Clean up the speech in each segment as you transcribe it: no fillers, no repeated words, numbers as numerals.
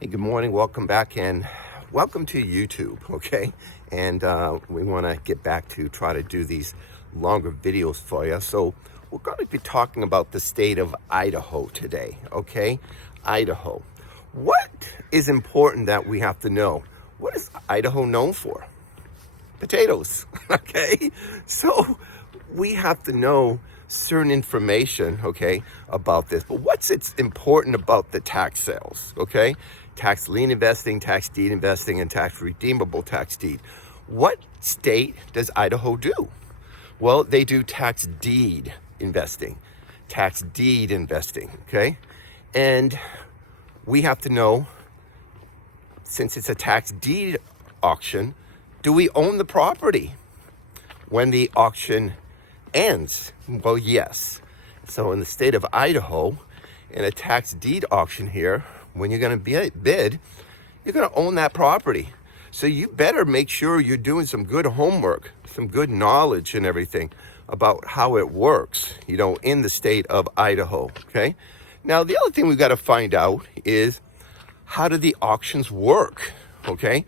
Hey, good morning. Welcome back and welcome to YouTube, okay? And we want to get back to try to do these longer videos for you. So we're going to be talking about the state of Idaho today, okay? Idaho. What is important that we have to know? What is Idaho known for? Potatoes, okay? So we have to know certain information, okay, about this. But what's important about the tax sales, okay? Tax lien investing, tax deed investing, and tax redeemable tax deed. What state does Idaho do? Well, they do tax deed investing, okay? And we have to know, since it's a tax deed auction, do we own the property when the auction ends? Well, yes. So in the state of Idaho, in a tax deed auction here, when you're going to bid, you're going to own that property. So you better make sure you're doing some good homework, some good knowledge and everything about how it works, in the state of Idaho, okay? Now, the other thing we've got to find out is, how do the auctions work, okay?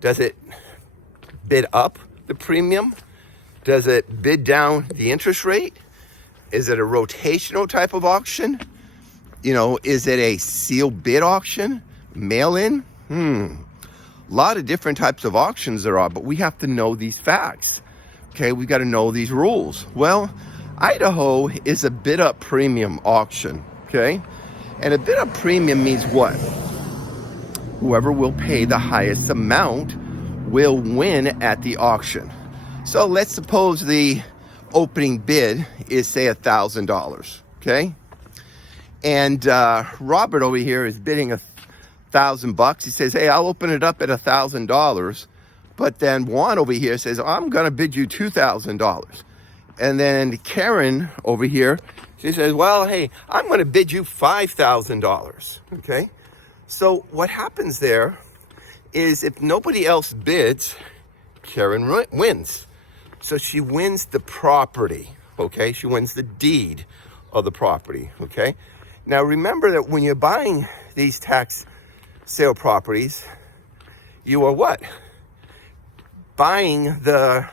Does it bid up the premium? Does it bid down the interest rate? Is it a rotational type of auction? Is it a sealed bid auction? Mail-in? A lot of different types of auctions there are, but we have to know these facts. Okay, we got to know these rules. Well, Idaho is a bid up premium auction, okay? And a bid up premium means what? Whoever will pay the highest amount will win at the auction. So let's suppose the opening bid is, say, $1,000, okay? And Robert over here is bidding $1,000. He says, hey, I'll open it up at $1,000. But then Juan over here says, I'm going to bid you $2,000. And then Karen over here, she says, well, hey, I'm going to bid you $5,000. Okay? So what happens there is, if nobody else bids, Karen wins. So she wins the property. Okay? She wins the deed of the property. Okay? Now, remember that when you're buying these tax sale properties, you are what? Buying the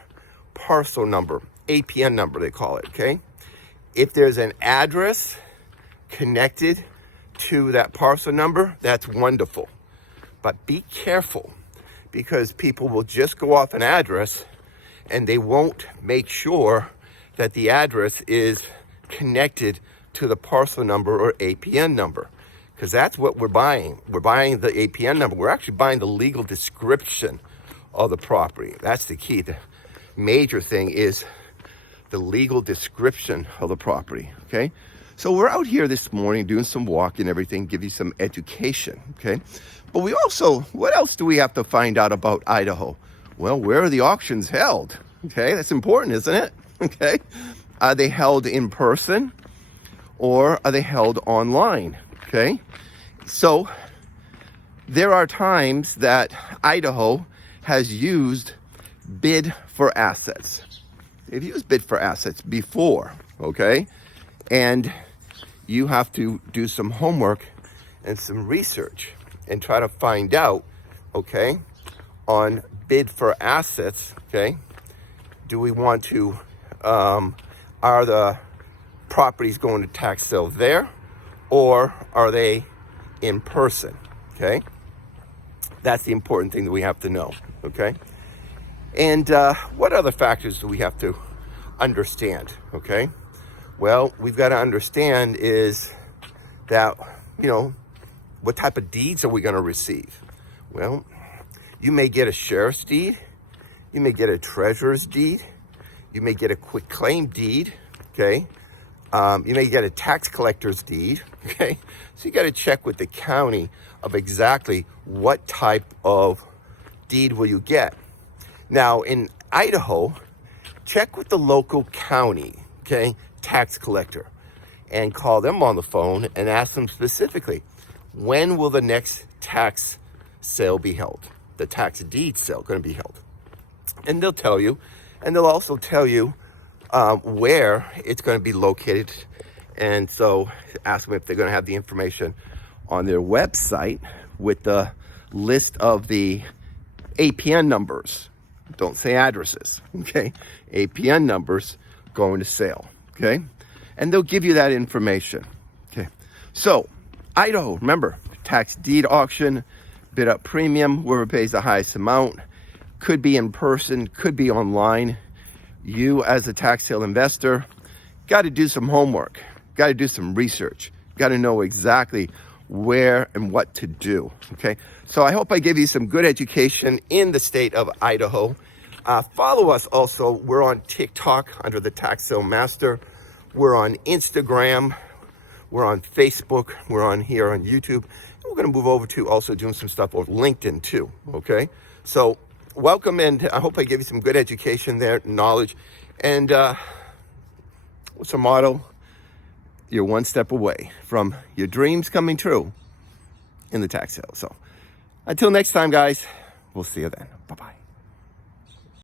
parcel number, APN number, they call it, okay? If there's an address connected to that parcel number, that's wonderful. But be careful, because people will just go off an address and they won't make sure that the address is connected to the parcel number or APN number, because that's what we're buying. We're buying the APN number. We're actually buying the legal description of the property. That's the key. The major thing is the legal description of the property, okay? So we're out here this morning doing some walking and everything, give you some education, okay? But we also, what else do we have to find out about Idaho? Well, where are the auctions held? Okay, that's important, isn't it? Okay, are they held in person? Or are they held online? Okay, so there are times that Idaho has used bid for assets. They've used bid for assets before, okay? And you have to do some homework and some research and try to find out, okay, on bid for assets, okay? Do we want to, are the properties going to tax sale there, or are they in person? Okay, that's the important thing that we have to know. Okay, and what other factors do we have to understand? Okay, well, we've got to understand is that, what type of deeds are we going to receive? Well, you may get a sheriff's deed, you may get a treasurer's deed, you may get a quitclaim deed. Okay, you may get a tax collector's deed, okay? So you got to check with the county of exactly what type of deed will you get. Now, in Idaho, check with the local county, okay, tax collector, and call them on the phone and ask them specifically, when will the next tax sale be held? The tax deed sale going to be held? And they'll tell you, and they'll also tell you where it's going to be located. And so ask them if they're going to have the information on their website with the list of the APN numbers. Don't say addresses, okay? APN numbers going to sale, okay? And they'll give you that information, okay? So, Idaho, remember, tax deed auction, bid up premium, whoever pays the highest amount, could be in person, could be online. You as a tax sale investor got to do some homework, got to do some research, got to know exactly where and what to do, okay? So I hope I give you some good education in the state of Idaho. Follow us also. We're on TikTok under the Tax Sale Master. We're on Instagram. We're on Facebook. We're on here on YouTube. And we're going to move over to also doing some stuff on LinkedIn too, okay? So welcome, and I hope I give you some good education there, knowledge. And what's the motto? You're one step away from your dreams coming true in the tax sale. So until next time, guys, we'll see you then. Bye-bye.